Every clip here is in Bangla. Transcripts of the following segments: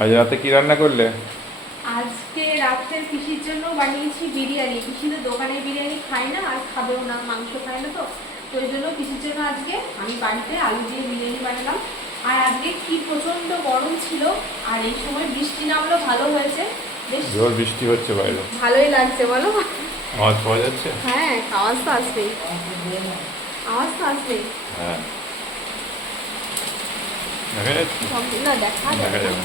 আজ রাতে কি রান্না করলে? আজকে রাত্রের পিসির জন্য বানিয়েছি বিরিয়ানি। পিসি তো দোকানে বিরিয়ানি খায় না আর খাবেও না মাংস খায় না তো। তো ওই জন্য পিসির জন্য আজকে আমি বাড়িতে আলু দিয়ে বিরিয়ানি বানালাম। আর আজকে কি প্রচণ্ড গরম ছিল আর এই সময় বৃষ্টি নামলো ভালো হয়েছে। বেশ জোর বৃষ্টি হচ্ছে বাইরে। ভালোই লাগছে বলো। আওয়াজ পাওয়া যাচ্ছে? হ্যাঁ আওয়াজ তো আসবেই। আওয়াজ তো আসবেই। হ্যাঁ। দেখা যাচ্ছে না দেখা দেখা যাবে যাবে না।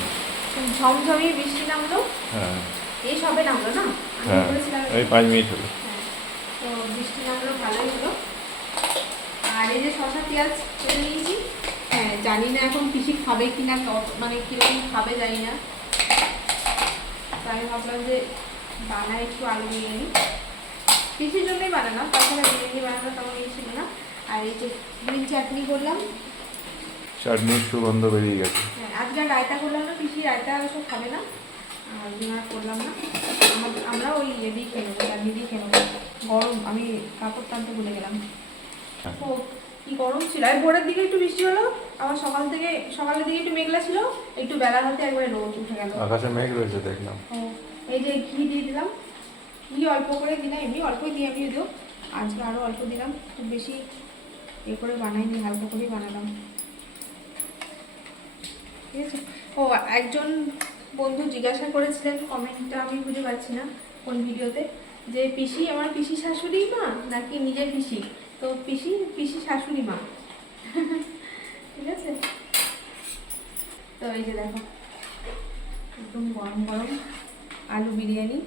ঝমঝমিয়ে বৃষ্টি নামলো। হ্যাঁ। এই সবে নামলো না? হ্যাঁ এই পাঁচ মিনিট হলো। হ্যাঁ, তো বৃষ্টি নামলো ভালোই হলো। আর এই যে শশা পেঁয়াজ কেটে নিয়েছি। হ্যাঁ জানি না এখন পিসি খাবে কি না মানে কীরকম খাবে জানি না। তো আমি ভাবলাম যে বানাই একটু আলু বিরিয়ানি পিসির জন্যই বানানো তাছাড়া বিরিয়ানি বানানো তেমন ইয়ে ছিল না। আর এই যে গ্রিন চাটনি করলাম। চাটনির সুগন্ধ বেরিয়ে গেছে। আর রায়তা করলাম না পিসি রায়তা সব খাবে না। আর করলাম না। আমরা ওই ইয়ে দিয়ে খেয়ে নেব চাটনি দিয়ে খেয়ে নেব। গরম আমি কাপড় টানতে ভুলে গেলাম। ও কি গরম ছিল। আর ভোরের দিকে একটু বৃষ্টি হলো আবার সকাল থেকে সকালের দিকে একটু মেঘলা ছিল একটু বেলা হতে একবারে রোদ উঠে গেল। আকাশে মেঘ রয়েছে দেখলাম। এই যে ঘি দিয়ে দিলাম। ঘি অল্প করে দিলাম এমনি অল্পই দিয়ে আমি যদিও আজকে আরও অল্প দিলাম। খুব বেশি এরপরে বানাইনি হালকা করেই বানালাম। ঠিক আছে? ও, একজন বন্ধু জিজ্ঞাসা করেছিলেন কমেন্টটা আমি বুঝতে পারছি না কোন ভিডিওতে, যে পিসি আমার পিসি শাশুড়ি মা নাকি নিজের পিসি? তো পিসি পিসি শাশুড়ি মা। ঠিক আছে? তো এই যে দেখো, একদম গরম গরম আলু বিরিয়ানি।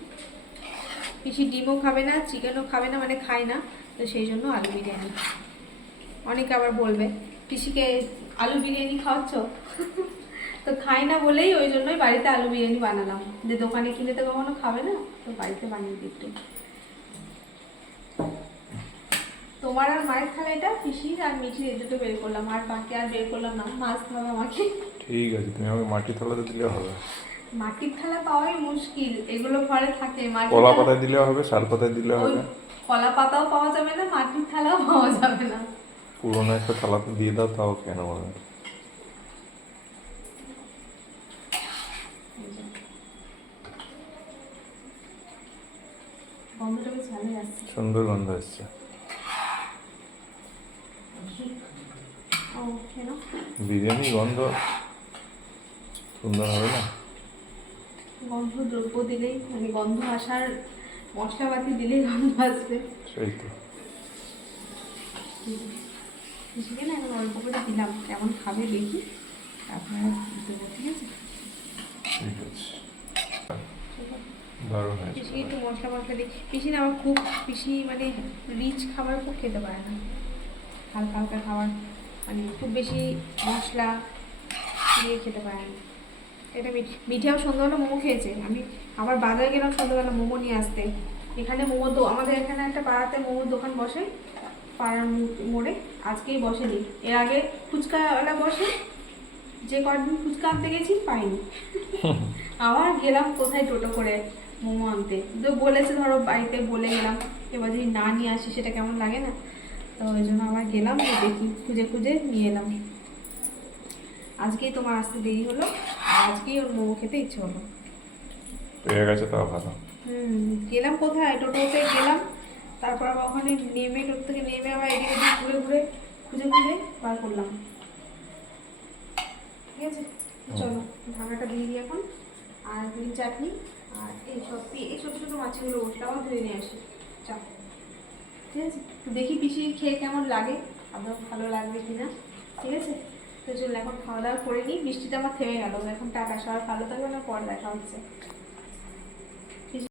পিসি ডিমও খাবে না, চিকেনও খাবে না মানে খায় না, তো সেই জন্য আলু বিরিয়ানি। অনেকে আবার বলবে, পিসিকে আলু বিরিয়ানি খাওয়াচ্ছ? তো খাই না বলেই ওই জন্যই বাড়িতে আলু বিরিয়ানি বানালাম। যে দোকানে কিনে তো কখনো খাবে না তো বাড়িতে বানিয়ে দিই একটু। তোমার আর মায়ের থালা এটা? পিসির আর মিঠির এই দুটো বের করলাম। আর বাকি আর বের করলাম না মাছ হবে আমাকে। ঠিক আছে তুমি আমাকে মাটি তলাতে দিলে হবে। মাটির থালা পাওয়াই মুশকিল এগুলো ঘরে থাকে। মাটির কলা পাতায় দিলে হবে শাল পাতায় দিলে হবে। কলা পাতাও পাওয়া যাবে না মাটির থালাও পাওয়া যাবে না। পুরোনো একটা থালাতে দিয়ে দাও তাও কেন বলে গন্ধটা বেশ ভালোই আসছে। সুন্দর গন্ধ আসছে বিরিয়ানি গন্ধ সুন্দর হবে না? গন্ধ দ্রব্য দিলেই মানে গন্ধ আসার মশলাপাতি দিলেই গন্ধ আসবে। সেই তো। সেখানে না এখন অল্প করে দিলাম কেমন খাবে দেখি। আপনারা দেবো ঠিক আছে ঠিক আছে। পিসি একটু মশলা মশলা দিই পিসি না আমার খুব পিসি মানে রিচ খাবার খুব খেতে পারে না। হালকা হালকা খাবার। মানে খুব বেশি মশলা দিয়ে খেতে পারে না। এটা মিঠ- মিঠিয়াও সন্ধ্যাবেলা মোমো খেয়েছে। আমি আবার বাজারে গেলাম সন্ধ্যাবেলা মোমো নিয়ে আসতে। এখানে মোমো তো আমাদের এখানে একটা পাড়াতে মোমোর দোকান বসে। পাড়ার মোড়ে। আজকেই বসে বসেনি। এর আগে ফুচকাওয়ালা বসে। যে কদিন ফুচকা আনতে গেছি পাইনি। আবার গেলাম কোথায় টোটো করে। মোমো আনতে। তো বলেছে ধরো বাড়িতে বলে গেলাম এবার যদি না নিয়ে আসি সেটা কেমন লাগে না? তো ওই জন্য আবার গেলাম দেখি খুঁজে খুঁজে নিয়ে এলাম। আজকেই তোমার আসতে দেরি হলো আর আজকেই ওর মোমো খেতে ইচ্ছে হলো। পেয়ে গেছে তাও ভালো। হুম গেলাম কোথায়? টোটোতে গেলাম তারপর আবার ওখানে নেমে টোটো থেকে নেমে আবার এদিকে ওদিকে ঘুরে ঘুরে খুঁজে খুঁজে বার করলাম। ঠিক আছে? চলো ঢাকাটা দিয়ে দিই এখন। আর গ্রিন চাটনি আর এই সব এই ছোটো ছোটো মাছগুলো ওটাও ধুয়ে নিয়ে আসি। চা। ঠিক আছে? দেখি পিসি খেয়ে কেমন লাগে? আপনার ভালো লাগবে কি না ঠিক আছে? তো চলুন, এখন খাওয়া দাওয়া করে নিই। বৃষ্টিটা আমার থেমে গেল এখন টাকা সবার ভালো থাকবে না পর দেখা হচ্ছে।